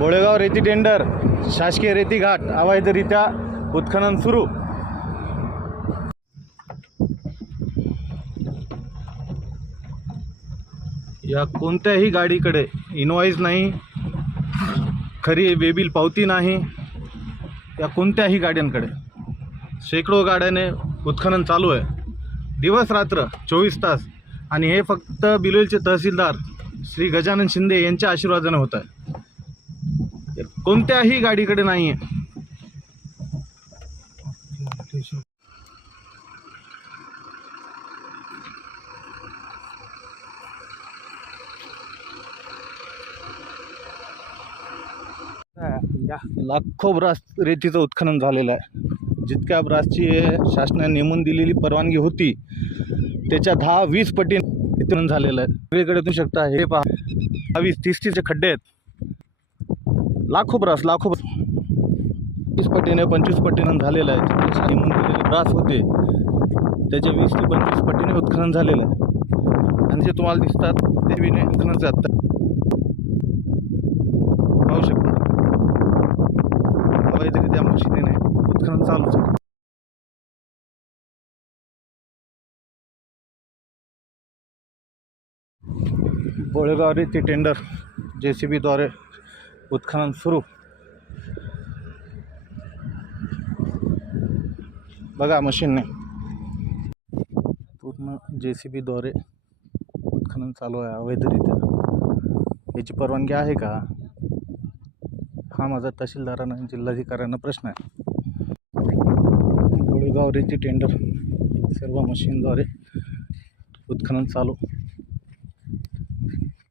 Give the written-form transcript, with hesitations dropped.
बोळेगाव रेती टेंडर, शासकीय रेती घाट अवैधरित्या उत्खनन सुरू. या कोणत्याही गाडीकडे इनवॉइस नाही, खरी वेबिल पावती नाही. या कोणत्याही गाड्यांकडे शेकडो गाड्याने उत्खनन चालू आहे, दिवस रात्र 24 तास. आणि हे फक्त बिलोलीचे तहसीलदार श्री गजानन शिंदे यांच्या आशीर्वादाने होत आहे. कोणत्याही गाडीकडे नाही आहे. लाखो ब्रास रेतीचं उत्खनन झालेलं आहे. जितक्या ब्रासची शासनाने नेमून दिलेली परवानगी होती त्याच्या 10-20 पटीने उत्खनन झालेलं आहे. सगळीकडे तुम्ही शकता, हे पहा 20-30 खड्डे आहेत. लाखो 20 पटीने 25 पटीने झालेलं आहे. जितके नेमून दिलेले ब्रास होते त्याच्या 20 ते 25 पटीने उत्खनन झालेलं आहे. आणि जे तुम्हाला दिसतात ते विने उत्खनन जातात, पाहू शकता. अवैधरित्या मशिदीने उत्खनन चालूच आहे. बोळेगाव रेती टेंडर JCBद्वारे उत्खनन सुरू. बघा, मशीनने पूर्ण JCBद्वारे उत्खनन चालू आहे अवैधरित्या. याची परवानगी आहे का? हा माझा तहसीलदारांना जिल्हाधिकाऱ्यांना प्रश्न आहे. बोळेगाव रेती टेंडर सर्व मशीनद्वारे उत्खनन चालू.